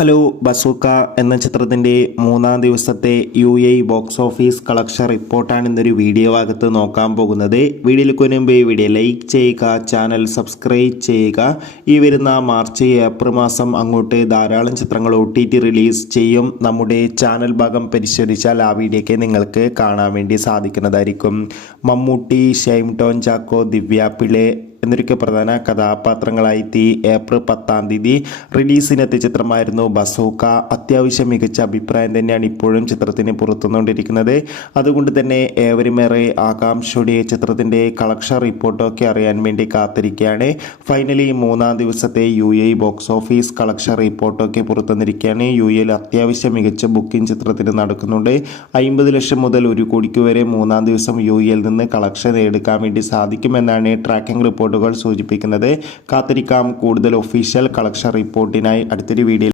Hello bazooka എന്ന ചിത്രത്തിൻ്റെ മൂന്നാം ദിവസത്തെ UAE ബോക്സ് ഓഫീസ് കളക്ഷൻ റിപ്പോർട്ടാണ് ഇന്നൊരു വീഡിയോ ഭാഗത്ത് നോക്കാൻ പോകുന്നത്. വീഡിയോയിലേക്ക് മുൻപ് വീഡിയോ ലൈക്ക് ചെയ്യുക, ചാനൽ സബ്സ്ക്രൈബ് ചെയ്യുക. ഈ വരുന്ന മാർച്ച് ഏപ്രിൽ മാസം അങ്ങോട്ട് ധാരാളം ചിത്രങ്ങൾ OTT റിലീസ് ചെയ്യും. നമ്മുടെ ചാനൽ ഭാഗം പരിശോധിച്ചാൽ ആ വീഡിയോയ്ക്ക് നിങ്ങൾക്ക് കാണാൻ വേണ്ടി സാധിക്കുന്നതായിരിക്കും. മമ്മൂട്ടി, ഷൈം ടോൺ ചാക്കോ, ദിവ്യ പിള്ളെ എന്നൊക്കെ പ്രധാന കഥാപാത്രങ്ങളായി ഏപ്രിൽ 10-ാം തീയതി റിലീസിനെത്തിയ ചിത്രമായിരുന്നു ബസൂക്ക. അത്യാവശ്യം മികച്ച അഭിപ്രായം തന്നെയാണ് ഇപ്പോഴും ചിത്രത്തിന് പുറത്തുനിന്നുകൊണ്ടിരിക്കുന്നത്. അതുകൊണ്ട് തന്നെ ഏവരുമേറെ ആകാംക്ഷയോടെ ചിത്രത്തിൻ്റെ കളക്ഷൻ റിപ്പോർട്ടൊക്കെ അറിയാൻ വേണ്ടി കാത്തിരിക്കുകയാണ്. ഫൈനലി മൂന്നാം ദിവസത്തെ UAE ബോക്സ് ഓഫീസ് കളക്ഷൻ റിപ്പോർട്ടൊക്കെ പുറത്തുവന്നിരിക്കുകയാണ്. UAEയിൽ അത്യാവശ്യം മികച്ച ബുക്കിംഗ് ചിത്രത്തിന് നടക്കുന്നുണ്ട്. 50 ലക്ഷം മുതൽ 1 കോടിക്ക് വരെ മൂന്നാം ദിവസം UAEയിൽ നിന്ന് കളക്ഷൻ എടുക്കാൻ വേണ്ടി സാധിക്കുമെന്നാണ് ട്രാക്കിംഗ് റിപ്പോർട്ടുകൾ സൂചിപ്പിക്കുന്നത്. കാത്തിരിക്കാം കൂടുതൽ ഒഫീഷ്യൽ കളക്ഷൻ റിപ്പോർട്ടിനായി. അടുത്തൊരു വീഡിയോ